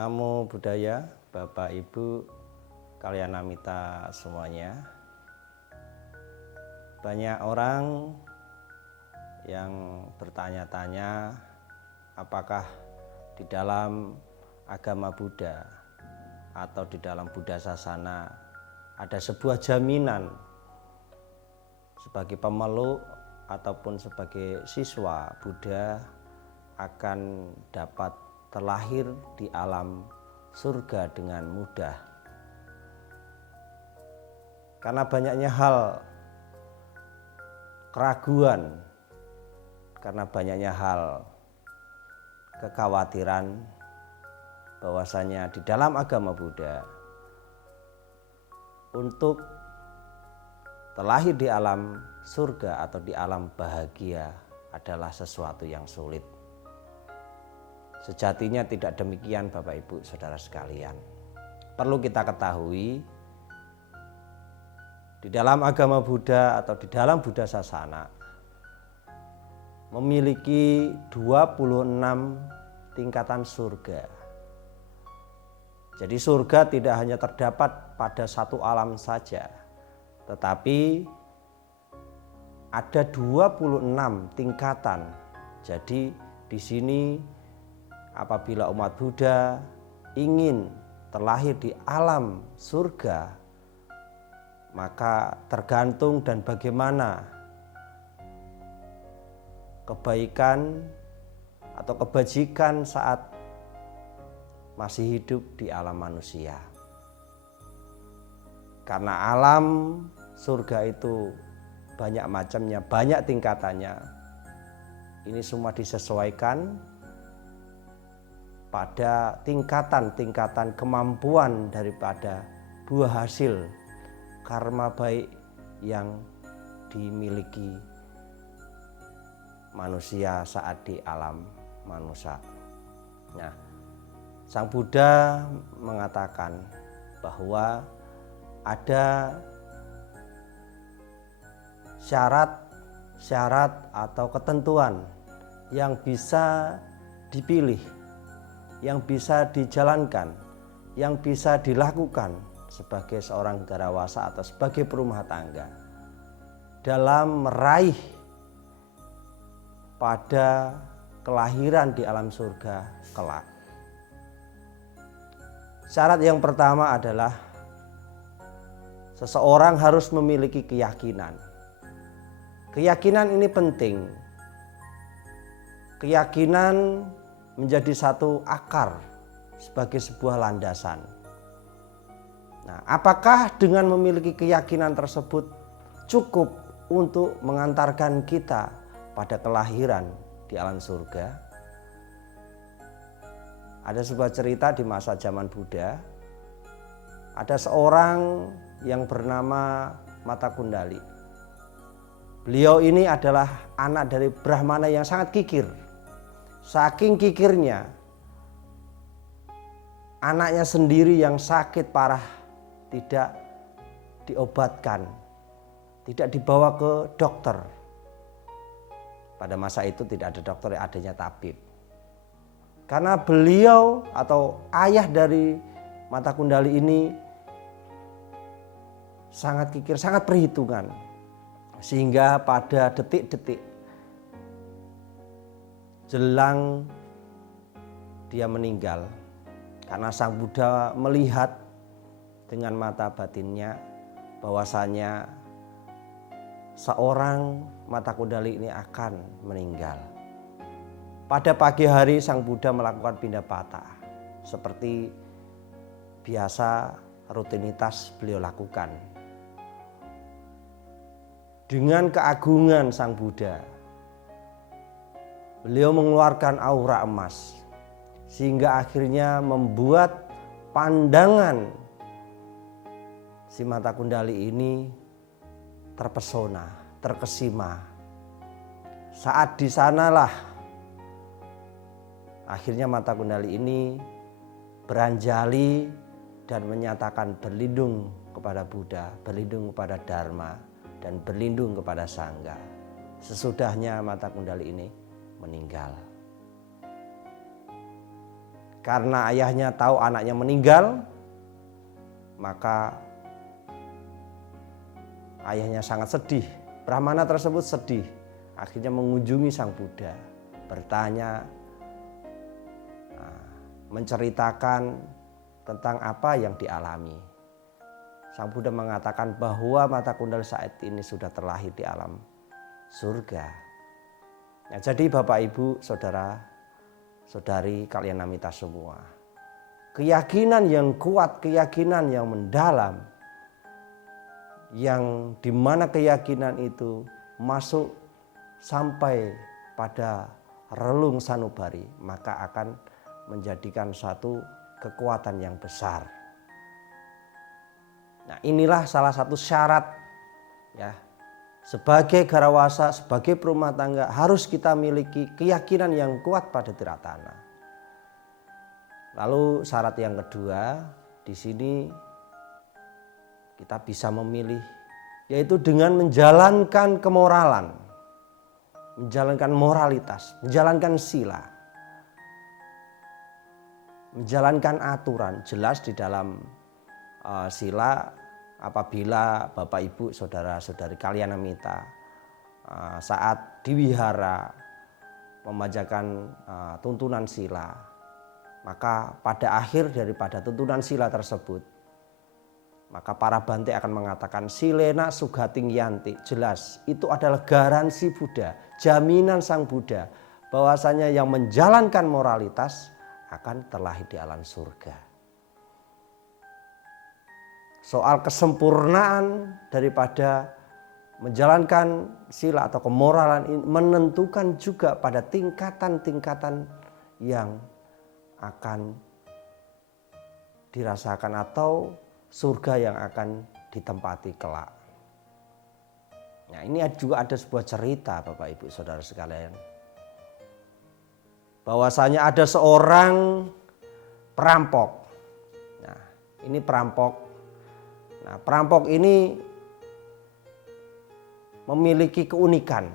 Namo Buddhaya, Bapak Ibu Kalyanamita semuanya. Banyak orang yang bertanya-tanya apakah di dalam agama Buddha atau di dalam Buddha Sasana ada sebuah jaminan sebagai pemeluk ataupun sebagai siswa Buddha akan dapat terlahir di alam surga dengan mudah. Karena banyaknya hal keraguan, karena banyaknya hal kekhawatiran bahwasanya di dalam agama Buddha untuk terlahir di alam surga atau di alam bahagia adalah sesuatu yang sulit. Sejatinya tidak demikian Bapak Ibu Saudara sekalian. Perlu kita ketahui di dalam agama Buddha atau di dalam Buddha Sasana memiliki 26 tingkatan surga. Jadi surga tidak hanya terdapat pada satu alam saja, tetapi ada 26 tingkatan. Jadi di sini apabila umat Buddha ingin terlahir di alam surga, maka tergantung dan bagaimana kebaikan atau kebajikan saat masih hidup di alam manusia. Karena alam surga itu banyak macamnya, banyak tingkatannya. Ini semua disesuaikan pada tingkatan-tingkatan kemampuan daripada buah hasil karma baik yang dimiliki manusia saat di alam manusia. Nah, Sang Buddha mengatakan bahwa ada syarat atau ketentuan yang bisa dipilih, yang bisa dijalankan, yang bisa dilakukan sebagai seorang garawasa atau sebagai perumah tangga dalam meraih pada kelahiran di alam surga kelak. Syarat yang pertama adalah seseorang harus memiliki keyakinan. Keyakinan ini penting. Keyakinan menjadi satu akar sebagai sebuah landasan. Nah, apakah dengan memiliki keyakinan tersebut cukup untuk mengantarkan kita pada kelahiran di alam surga? Ada sebuah cerita di masa zaman Buddha. Ada seorang yang bernama Mata Kundali. Beliau ini adalah anak dari Brahmana yang sangat kikir. Saking kikirnya, anaknya sendiri yang sakit parah tidak diobatkan, tidak dibawa ke dokter. Pada masa itu tidak ada dokter, adanya tabib. Karena beliau atau ayah dari Mata Kundali ini sangat kikir, sangat perhitungan. Sehingga pada detik-detik jelang dia meninggal, karena Sang Buddha melihat dengan mata batinnya bahwasanya seorang Mata Kundali ini akan meninggal. Pada pagi hari Sang Buddha melakukan pindapata seperti biasa rutinitas beliau lakukan. Dengan keagungan Sang Buddha, beliau mengeluarkan aura emas sehingga akhirnya membuat pandangan si Mata Kundali ini terpesona, terkesima. Saat di sanalah akhirnya Mata Kundali ini beranjali dan menyatakan berlindung kepada Buddha, berlindung kepada Dharma, dan berlindung kepada Sangha. Sesudahnya Mata Kundali ini meninggal. Karena ayahnya tahu anaknya meninggal, maka ayahnya sangat sedih. Brahmana tersebut sedih, akhirnya mengunjungi Sang Buddha, bertanya, menceritakan tentang apa yang dialami. Sang Buddha mengatakan bahwa mata kundal saat ini sudah terlahir di alam surga. Ya, jadi Bapak Ibu, Saudara, Saudari kalian namita semua, keyakinan yang kuat, keyakinan yang mendalam, yang dimana keyakinan itu masuk sampai pada relung sanubari, maka akan menjadikan suatu kekuatan yang besar. Nah, inilah salah satu syarat ya, sebagai garawasa, sebagai perumah tangga harus kita miliki keyakinan yang kuat pada Tiratana. Lalu syarat yang kedua, di sini kita bisa memilih, yaitu dengan menjalankan kemoralan, menjalankan moralitas, menjalankan sila, menjalankan aturan. Jelas di dalam sila, apabila Bapak Ibu saudara-saudari kalian namita saat diwihara memanjakan tuntunan sila, maka pada akhir daripada tuntunan sila tersebut, maka para bante akan mengatakan silena sugating yanti. Jelas itu adalah garansi Buddha, jaminan Sang Buddha bahwasanya yang menjalankan moralitas akan terlahir di alam surga. Soal kesempurnaan daripada menjalankan sila atau kemoralan ini menentukan juga pada tingkatan-tingkatan yang akan dirasakan atau surga yang akan ditempati kelak. Nah, ini juga ada sebuah cerita Bapak Ibu Saudara sekalian, bahwasanya ada seorang perampok. Nah, ini perampok. Nah, perampok ini memiliki keunikan.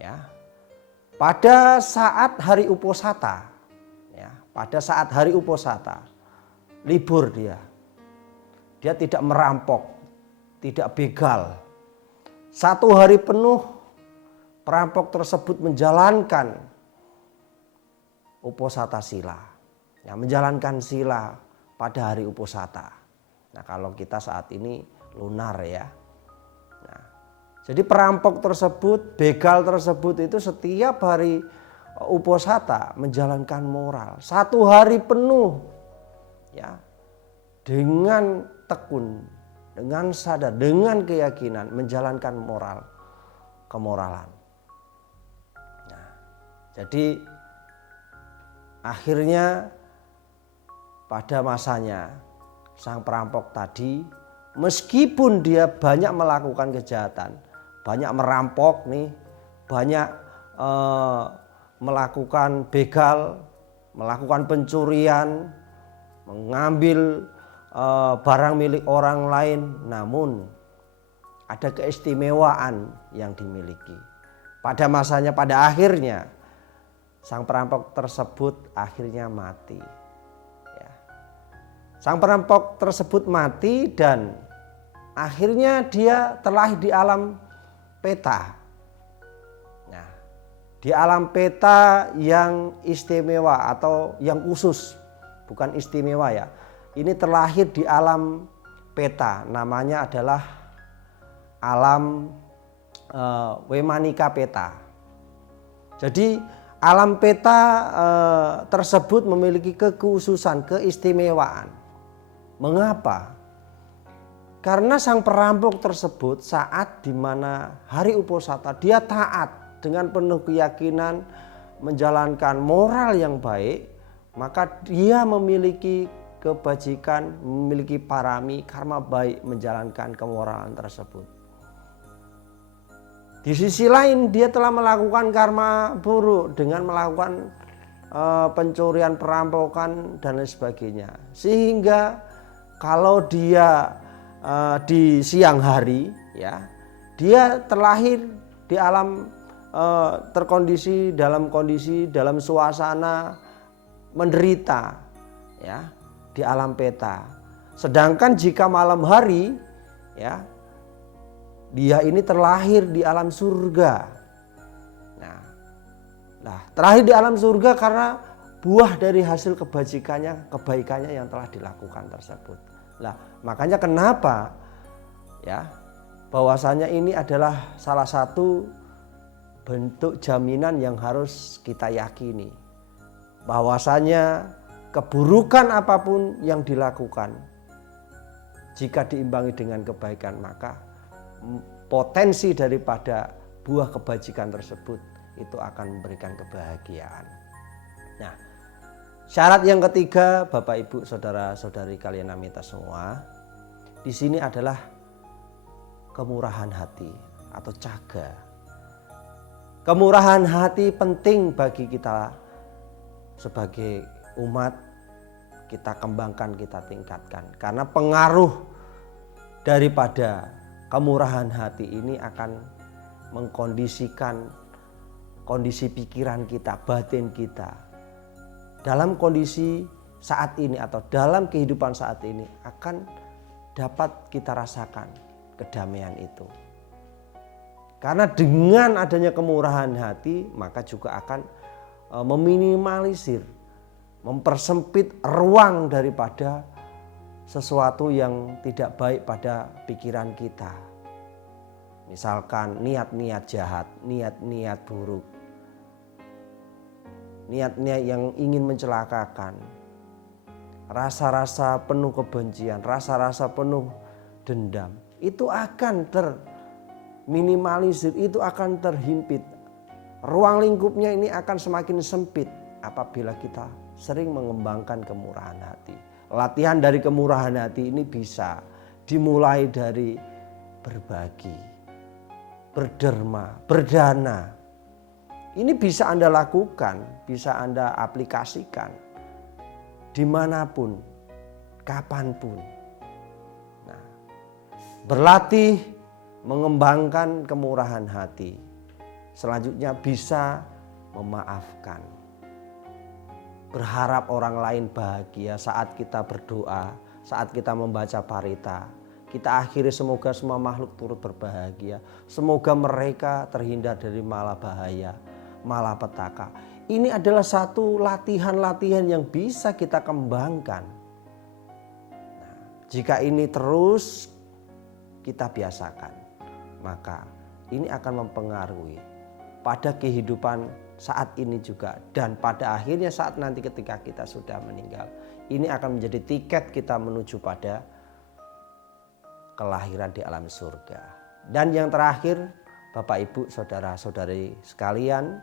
Ya. Pada saat hari Uposatha, ya, pada saat hari Uposatha, libur dia. Dia tidak merampok, tidak begal. 1 hari penuh perampok tersebut menjalankan Uposatha sila. Ya, menjalankan sila pada hari Uposatha. Nah, kalau kita saat ini lunar ya. Nah, jadi perampok tersebut, begal tersebut itu setiap hari Uposatha menjalankan moral. 1 hari penuh ya, dengan tekun, dengan sadar, dengan keyakinan menjalankan moral, kemoralan. Nah, jadi akhirnya pada masanya sang perampok tadi, meskipun dia banyak melakukan kejahatan, banyak merampok nih, banyak melakukan begal, melakukan pencurian, mengambil barang milik orang lain, namun ada keistimewaan yang dimiliki. Pada masanya, pada akhirnya sang perampok tersebut akhirnya mati. Sang perampok tersebut mati dan akhirnya dia terlahir di alam peta. Nah, di alam peta yang istimewa atau yang khusus, bukan istimewa ya. Ini terlahir di alam peta, namanya adalah alam Wemanika peta. Jadi alam peta tersebut memiliki kekhususan, keistimewaan. Mengapa? Karena sang perampok tersebut saat dimana hari Uposatha dia taat dengan penuh keyakinan menjalankan moral yang baik, maka dia memiliki kebajikan, memiliki parami, karma baik menjalankan kemoralan tersebut. Di sisi lain dia telah melakukan karma buruk dengan melakukan pencurian, perampokan dan lain sebagainya. Sehingga kalau dia di siang hari ya, dia terlahir di alam terkondisi dalam suasana menderita ya di alam peta. Sedangkan jika malam hari ya dia ini terlahir di alam surga. Nah, terlahir di alam surga karena buah dari hasil kebaikannya yang telah dilakukan tersebut. Nah, makanya kenapa ya bahwasanya ini adalah salah satu bentuk jaminan yang harus kita yakini, bahwasanya keburukan apapun yang dilakukan jika diimbangi dengan kebaikan, maka potensi daripada buah kebajikan tersebut itu akan memberikan kebahagiaan. Nah, syarat yang ketiga, Bapak Ibu, saudara-saudari kalian namita semua, di sini adalah kemurahan hati atau caga. Kemurahan hati penting bagi kita sebagai umat, kita kembangkan, kita tingkatkan. Karena pengaruh daripada kemurahan hati ini akan mengkondisikan kondisi pikiran kita, batin kita. Dalam kondisi saat ini atau dalam kehidupan saat ini akan dapat kita rasakan kedamaian itu. Karena dengan adanya kemurahan hati maka juga akan meminimalisir, mempersempit ruang daripada sesuatu yang tidak baik pada pikiran kita. Misalkan niat-niat jahat, niat-niat buruk, niat-niat yang ingin mencelakakan, rasa-rasa penuh kebencian, rasa-rasa penuh dendam, itu akan terminimalisir, itu akan terhimpit. Ruang lingkupnya ini akan semakin sempit apabila kita sering mengembangkan kemurahan hati. Latihan dari kemurahan hati ini bisa dimulai dari berbagi, berderma, berdana. Ini bisa Anda lakukan, bisa Anda aplikasikan dimanapun, kapanpun. Nah, berlatih mengembangkan kemurahan hati. Selanjutnya bisa memaafkan. Berharap orang lain bahagia saat kita berdoa, saat kita membaca parita. Kita akhiri semoga semua makhluk turut berbahagia. Semoga mereka terhindar dari malapbahaya, malapetaka. Ini adalah satu latihan-latihan yang bisa kita kembangkan. Nah, jika ini terus kita biasakan, maka ini akan mempengaruhi pada kehidupan saat ini juga. Dan pada akhirnya saat nanti ketika kita sudah meninggal, ini akan menjadi tiket kita menuju pada kelahiran di alam surga. Dan yang terakhir, Bapak Ibu, saudara-saudari sekalian,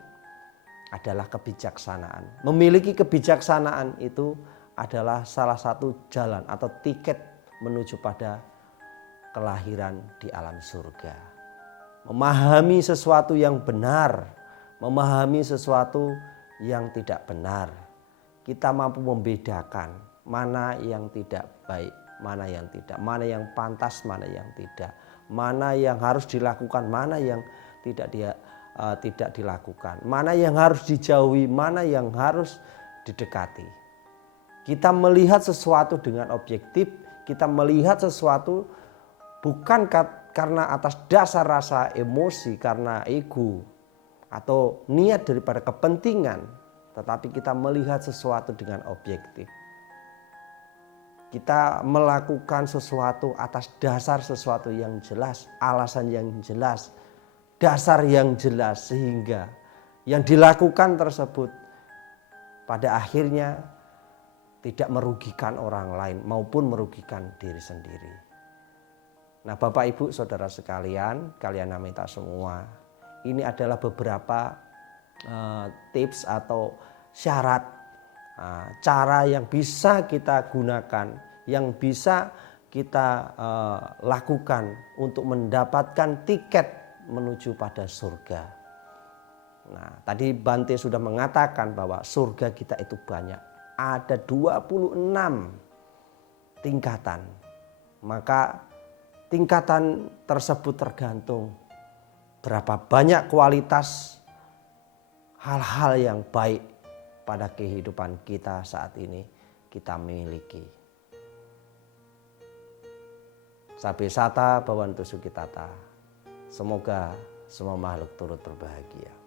adalah kebijaksanaan. Memiliki kebijaksanaan itu adalah salah satu jalan atau tiket menuju pada kelahiran di alam surga. Memahami sesuatu yang benar, memahami sesuatu yang tidak benar. Kita mampu membedakan mana yang tidak baik, mana yang tidak, mana yang pantas, mana yang tidak, mana yang harus dilakukan, mana yang tidak dilakukan, mana yang harus dijauhi, mana yang harus didekati. Kita melihat sesuatu dengan objektif, kita melihat sesuatu bukan karena atas dasar rasa emosi, karena ego atau niat daripada kepentingan, tetapi kita melihat sesuatu dengan objektif. Kita melakukan sesuatu atas dasar sesuatu yang jelas, alasan yang jelas, dasar yang jelas, sehingga yang dilakukan tersebut pada akhirnya tidak merugikan orang lain maupun merugikan diri sendiri. Nah, Bapak Ibu saudara sekalian, kalian namita semua, ini adalah beberapa tips atau syarat, cara yang bisa kita gunakan, yang bisa kita lakukan untuk mendapatkan tiket menuju pada surga. Nah, tadi Bante sudah mengatakan bahwa surga kita itu banyak. Ada 26 tingkatan. Maka tingkatan tersebut tergantung berapa banyak kualitas hal-hal yang baik pada kehidupan kita saat ini kita miliki. Sabe sata bawantu sukitata. Semoga semua makhluk turut berbahagia.